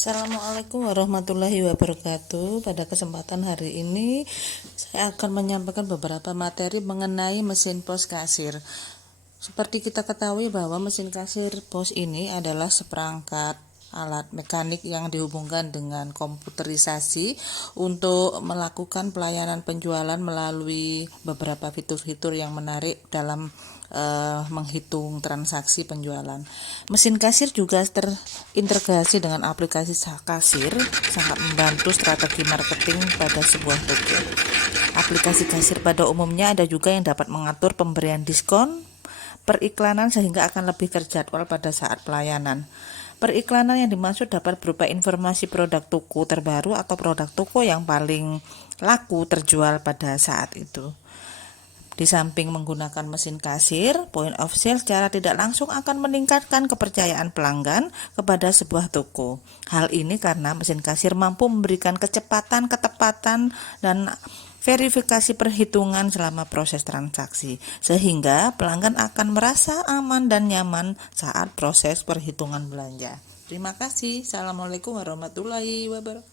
Assalamualaikum warahmatullahi wabarakatuh. Pada kesempatan hari ini saya akan menyampaikan beberapa materi mengenai mesin pos kasir. Seperti kita ketahui bahwa mesin kasir pos ini adalah seperangkat alat mekanik yang dihubungkan dengan komputerisasi untuk melakukan pelayanan penjualan melalui beberapa fitur-fitur yang menarik dalam menghitung transaksi penjualan. Mesin kasir juga terintegrasi dengan aplikasi kasir, sangat membantu strategi marketing pada sebuah toko. Aplikasi kasir pada umumnya ada juga yang dapat mengatur pemberian diskon, periklanan sehingga akan lebih terjadwal pada saat pelayanan. Periklanan yang dimaksud dapat berupa informasi produk toko terbaru atau produk toko yang paling laku terjual pada saat itu. Di samping menggunakan mesin kasir, point of sale secara tidak langsung akan meningkatkan kepercayaan pelanggan kepada sebuah toko. Hal ini karena mesin kasir mampu memberikan kecepatan, ketepatan, dan verifikasi perhitungan selama proses transaksi, sehingga pelanggan akan merasa aman dan nyaman saat proses perhitungan belanja. Terima kasih. Assalamualaikum warahmatullahi wabarakatuh.